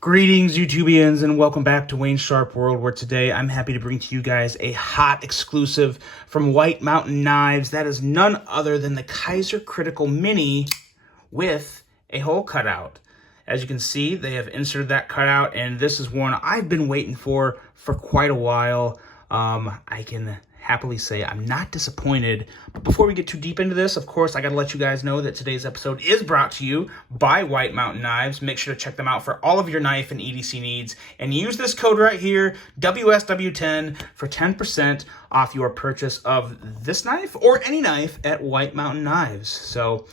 Greetings, YouTubians, and welcome back to Wayne's Sharp World, where today I'm happy to bring to you guys a hot exclusive from White Mountain Knives. That is none other than the Kizer Critical Mini with a hole cutout. As you can see, they have inserted that cutout, and this is one I've been waiting for quite a while. I can happily say I'm not disappointed. But before we get too deep into this, of course, I got to let you guys know that today's episode is brought to you by White Mountain Knives. Make sure to check them out for all of your knife and EDC needs. And use this code right here, WSW10, for 10% off your purchase of this knife or any knife at White Mountain Knives. So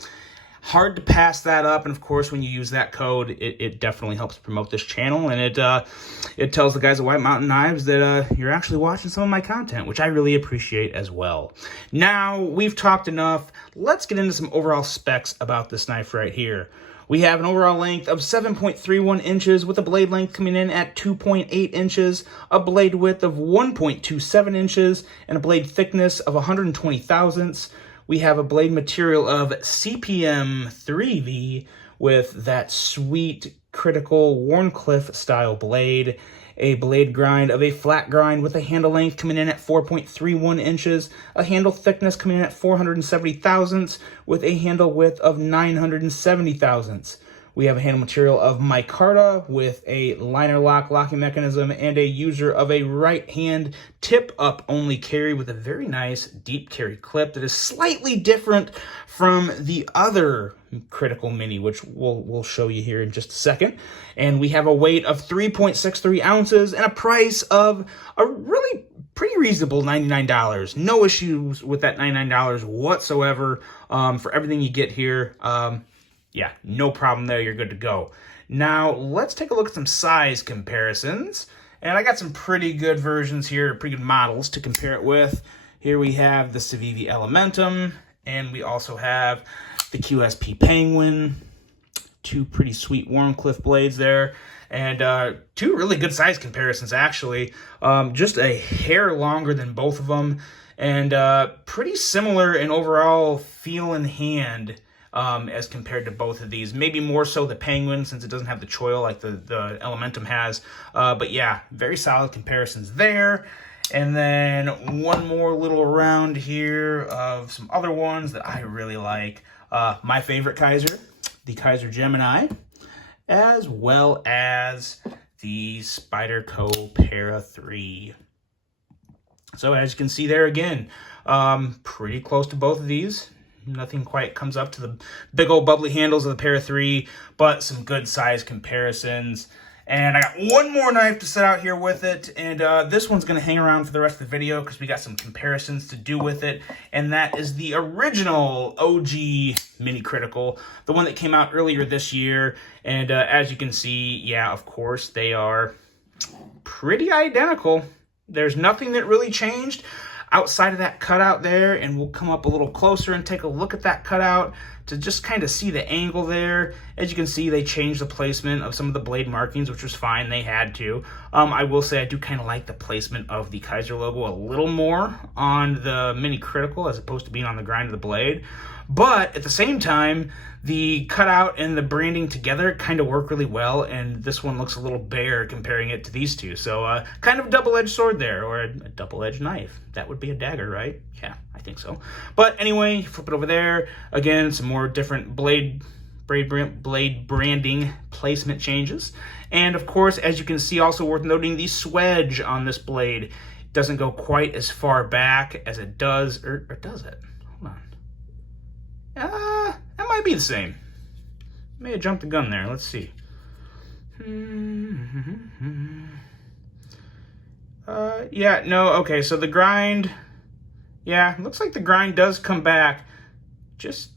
hard to pass that up, and of course when you use that code it definitely helps promote this channel, and it tells the guys at White Mountain Knives that you're actually watching some of my content, which I really appreciate as well. Now we've talked enough. Let's get into some overall specs about this knife right here. We have an overall length of 7.31 inches with a blade length coming in at 2.8 inches, a blade width of 1.27 inches, and a blade thickness of 120 thousandths. We have a blade material of CPM 3V with that sweet critical Warncliffe style blade, a blade grind of a flat grind with a handle length coming in at 4.31 inches, a handle thickness coming in at 470 thousandths with a handle width of 970 thousandths. We have a handle material of micarta with a liner lock locking mechanism and a user of a right hand tip up only carry with a very nice deep carry clip that is slightly different from the other Critical Mini, which we'll show you here in just a second. And we have a weight of 3.63 ounces and a price of a really pretty reasonable $99. No issues with that $99 whatsoever for everything you get here. Yeah, no problem there. You're good to go. Now, let's take a look at some size comparisons. And I got some pretty good versions here, pretty good models to compare it with. Here we have the Civivi Elementum, and we also have the QSP Penguin. Two pretty sweet Warncliffe blades there. And two really good size comparisons, actually. Just a hair longer than both of them. And pretty similar in overall feel and hand. As compared to both of these. Maybe more so the Penguin, since it doesn't have the choil like the Elementum has. But yeah, very solid comparisons there. And then one more little round here of some other ones that I really like. My favorite Kizer, the Kizer Gemini, as well as the Spyderco Para 3. So as you can see there again, pretty close to both of these. Nothing quite comes up to the big old bubbly handles of the Para 3, but some good size comparisons. And I got one more knife to set out here with it, and this one's going to hang around for the rest of the video because we got some comparisons to do with it, and that is the original OG Mini Critical, the one that came out earlier this year. And as you can see, yeah, of course, they are pretty identical. There's nothing that really changed outside of that cutout there, and we'll come up a little closer and take a look at that cutout to just kind of see the angle there. As you can see, they changed the placement of some of the blade markings, which was fine. They had to. I will say I do kind of like the placement of the Kizer logo a little more on the Mini Critical as opposed to being on the grind of the blade. But at the same time, the cutout and the branding together kind of work really well, and this one looks a little bare comparing it to these two. So kind of a double-edged sword there, or a double-edged knife. That would be a dagger, right? Yeah, I think so. But anyway, flip it over there. Again, some more different blade branding placement changes. And of course, as you can see, also worth noting, the swedge on this blade doesn't go quite as far back as it does, or does it? Hold on. That might be the same. May have jumped the gun there. Let's see. Yeah, no, okay, so the grind, yeah, looks like the grind does come back. Just,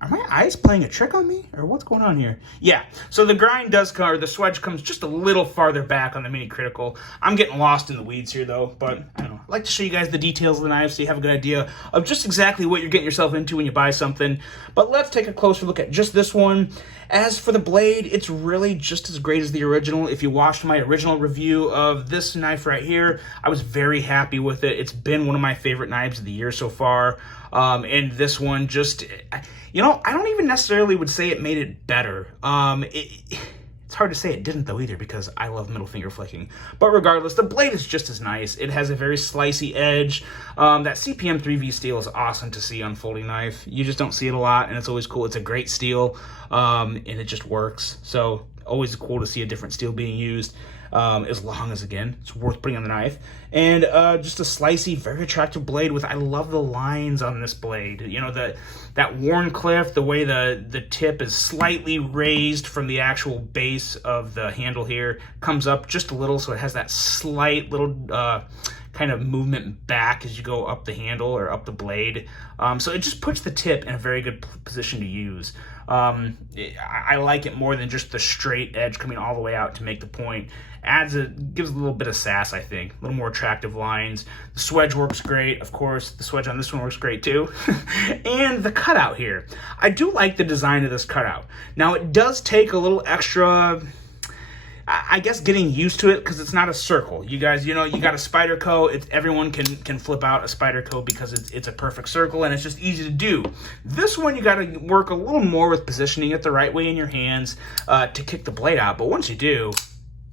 are my eyes playing a trick on me? Or what's going on here? Yeah, so the grind does come, or the swedge comes just a little farther back on the Mini Critical. I'm getting lost in the weeds here, though, but I don't know. I like to show you guys the details of the knife so you have a good idea of just exactly what you're getting yourself into when you buy something. But let's take a closer look at just this one. As for the blade, it's really just as great as the original. If you watched my original review of this knife right here, I was very happy with it. It's been one of my favorite knives of the year so far. And this one just, you know, I don't even necessarily would say it made it better. It's hard to say it didn't though either, because I love middle finger flicking. But regardless, the blade is just as nice. It has a very slicey edge. That CPM 3V steel is awesome to see on folding knife. You just don't see it a lot, and it's always cool. It's a great steel, and it just works. So always cool to see a different steel being used. As long as, again, it's worth putting on the knife. And just a slicey, very attractive blade with, I love the lines on this blade. You know, that worn cliff, the way the tip is slightly raised from the actual base of the handle here, comes up just a little, so it has that slight little kind of movement back as you go up the handle or up the blade. So it just puts the tip in a very good position to use. I like it more than just the straight edge coming all the way out to make the point. Gives a little bit of sass, I think. A little more attractive lines. The swedge works great, of course. The swedge on this one works great too. And the cutout here. I do like the design of this cutout. Now it does take a little extra, I guess, getting used to it, because it's not a circle. You guys, you know, you got a Spyderco. Everyone can flip out a Spyderco because it's a perfect circle and it's just easy to do. This one, you got to work a little more with positioning it the right way in your hands to kick the blade out. But once you do,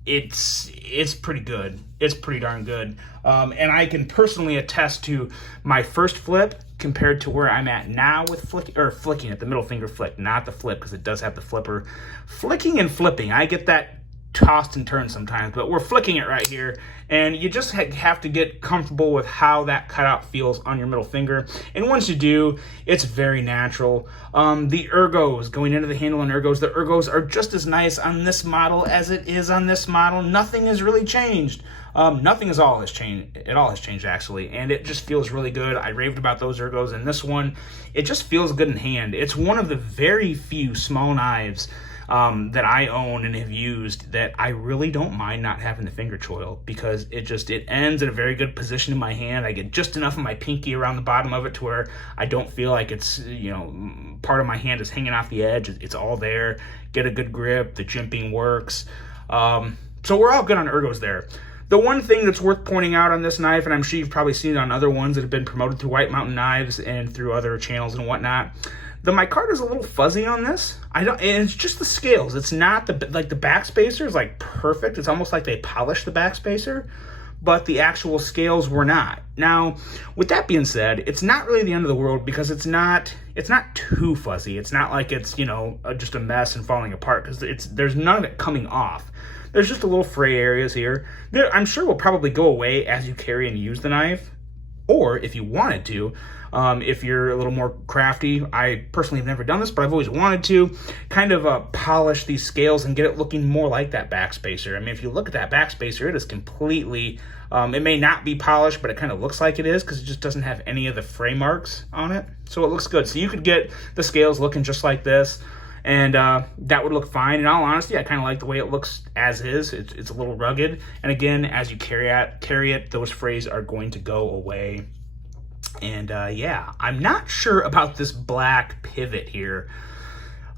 it's pretty good. It's pretty darn good. And I can personally attest to my first flip compared to where I'm at now with flicking at the middle finger flick, not the flip, because it does have the flipper. Flicking and flipping, I get that tossed and turned sometimes, but we're flicking it right here, and you just have to get comfortable with how that cutout feels on your middle finger. And once you do, it's very natural. The Ergos, going into the handle on Ergos, the Ergos are just as nice on this model as it is on this model. Nothing has really changed. Nothing at all has changed actually, and it just feels really good. I raved about those Ergos, and this one, it just feels good in hand. It's one of the very few small knives that I own and have used that I really don't mind not having the finger choil, because it ends in a very good position in my hand. I get just enough of my pinky around the bottom of it to where I don't feel like it's, you know, part of my hand is hanging off the edge. It's all there. Get a good grip. The jimping works. So we're all good on Ergos there. The one thing that's worth pointing out on this knife, and I'm sure you've probably seen it on other ones that have been promoted through White Mountain Knives and through other channels and whatnot, the micarta is a little fuzzy on this. And it's just the scales. It's not the backspacer is like perfect. It's almost like they polished the backspacer, but the actual scales were not. Now, with that being said, it's not really the end of the world, because it's not too fuzzy. It's not like it's, you know, just a mess and falling apart, because there's none of it coming off. There's just a little fray areas here. I'm sure will probably go away as you carry and use the knife, or if you wanted to, if you're a little more crafty. I personally have never done this, but I've always wanted to kind of polish these scales and get it looking more like that backspacer. I mean, if you look at that backspacer, it is completely, it may not be polished, but it kind of looks like it is, because it just doesn't have any of the fray marks on it. So it looks good. So you could get the scales looking just like this, and that would look fine. In all honesty, I kind of like the way it looks as is. It's a little rugged, and again, as you carry it, those frays are going to go away. And yeah, I'm not sure about this black pivot here.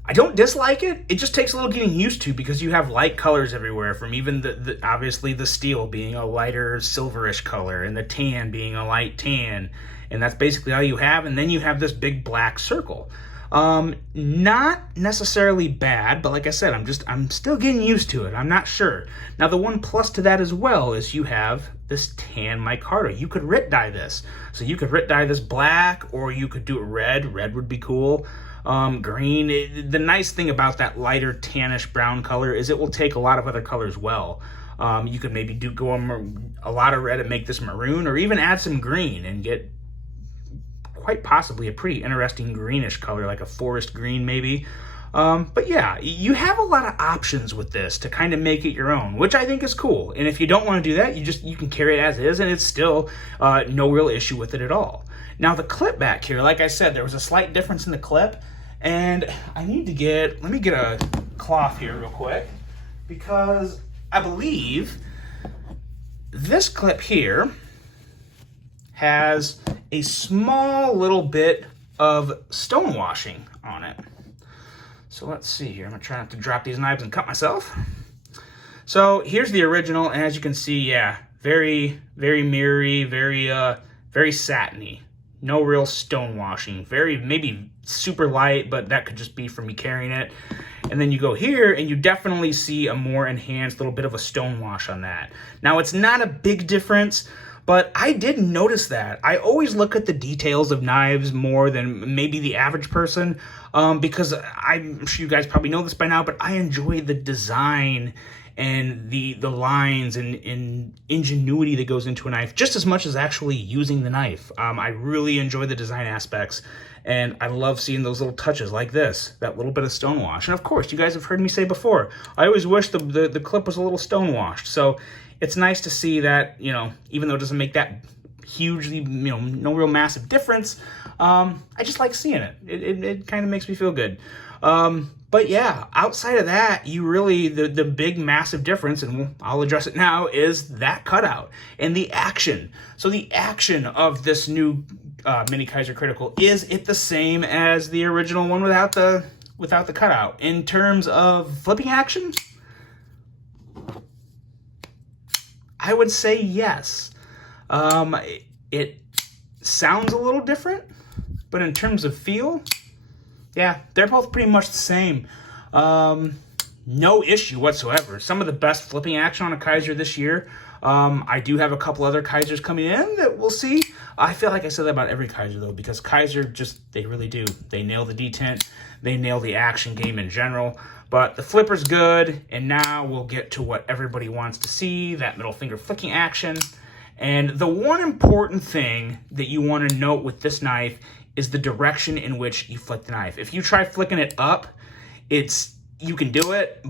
I don't dislike it. It just takes a little getting used to, because you have light colors everywhere, from even obviously the steel being a lighter silverish color and the tan being a light tan, and that's basically all you have. And then you have this big black circle. Not necessarily bad, but like I said, I'm still getting used to it. I'm not sure. Now, the one plus to that as well is you have this tan micarta. You could Rit dye this. So you could Rit dye this black, or you could do it red. Red would be cool. Green. The nice thing about that lighter tannish brown color is it will take a lot of other colors well. You could maybe go a lot of red and make this maroon, or even add some green and get quite possibly a pretty interesting greenish color, like a forest green maybe. But yeah, you have a lot of options with this to kind of make it your own, which I think is cool. And if you don't want to do that, you can carry it as is, and it's still no real issue with it at all. Now, the clip back here, like I said, there was a slight difference in the clip, and let me get a cloth here real quick, because I believe this clip here has a small little bit of stone washing on it. So let's see here. I'm gonna try not to drop these knives and cut myself. So here's the original, and as you can see, yeah, very, very mirrory, very satiny. No real stone washing. Very, maybe super light, but that could just be from me carrying it. And then you go here and you definitely see a more enhanced little bit of a stone wash on that. Now, it's not a big difference, but I did notice that. I always look at the details of knives more than maybe the average person, because I'm sure you guys probably know this by now, but I enjoy the design and the lines and ingenuity that goes into a knife just as much as actually using the knife. I really enjoy the design aspects, and I love seeing those little touches like this, that little bit of stone wash. And of course, you guys have heard me say before, I always wish the clip was a little stone washed. So it's nice to see that, you know, even though it doesn't make that hugely, you know, no real massive difference, I just like seeing it. It kind of makes me feel good. But yeah, outside of that, you really, the big massive difference, and I'll address it now, is that cutout and the action. So the action of this new Mini Kizer Critical, is it the same as the original one without the cutout? In terms of flipping action, I would say yes. It sounds a little different, but in terms of feel, yeah, they're both pretty much the same. No issue whatsoever. Some of the best flipping action on a Kizer this year. I do have a couple other Kizers coming in that we'll see. I feel like I said that about every Kizer, though, because Kizer just, they really do. They nail the detent. They nail the action game in general. But the flipper's good, and now we'll get to what everybody wants to see, that middle finger flicking action. And the one important thing that you want to note with this knife is the direction in which you flick the knife. If you try flicking it up, you can do it.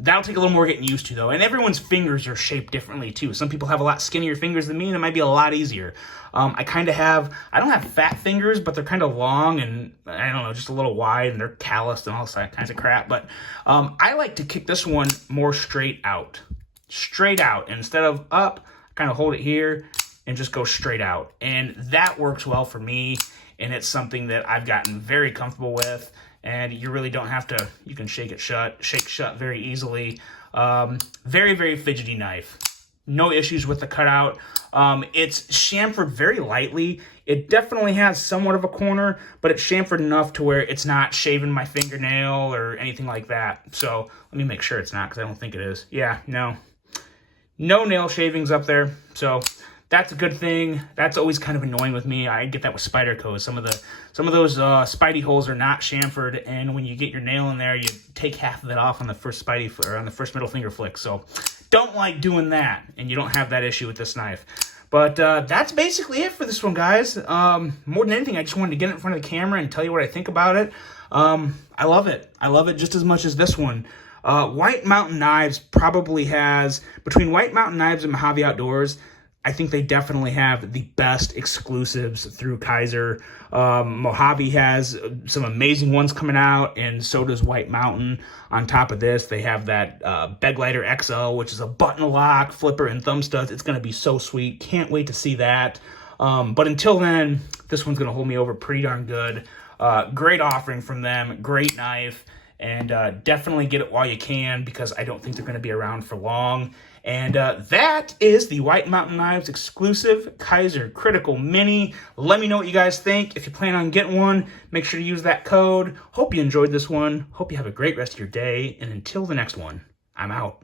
That'll take a little more getting used to, though. And everyone's fingers are shaped differently, too. Some people have a lot skinnier fingers than me, and it might be a lot easier. I don't have fat fingers, but they're kind of long and, I don't know, just a little wide, and they're calloused and all that kinds of crap. But I like to kick this one more straight out. Straight out. Instead of up, kind of hold it here and just go straight out. And that works well for me, and it's something that I've gotten very comfortable with. And you really don't have to, you can shake shut very easily. Very, very fidgety knife. No issues with the cutout. It's chamfered very lightly. It definitely has somewhat of a corner, but it's chamfered enough to where it's not shaving my fingernail or anything like that. So let me make sure it's not, because I don't think it is. Yeah, no nail shavings up there. So that's a good thing. That's always kind of annoying with me. I get that with Spyderco. Some of those Spidey holes are not chamfered, and when you get your nail in there, you take half of it off on the first Spidey or on the first middle finger flick. So don't like doing that, and you don't have that issue with this knife. But that's basically it for this one, guys. More than anything, I just wanted to get it in front of the camera and tell you what I think about it. I love it. I love it just as much as this one. White Mountain Knives probably has, between White Mountain Knives and Mojave Outdoors, I think they definitely have the best exclusives through Kizer. Mojave has some amazing ones coming out, and so does White Mountain. On top of this, they have that Beglighter XL, which is a button lock, flipper, and thumb studs. It's going to be so sweet. Can't wait to see that. But until then, this one's going to hold me over pretty darn good. Great offering from them. Great knife. And definitely get it while you can, because I don't think they're going to be around for long. And that is the White Mountain Knives exclusive Kizer Critical Mini. Let me know what you guys think. If you plan on getting one, make sure to use that code. Hope you enjoyed this one. Hope you have a great rest of your day. And until the next one, I'm out.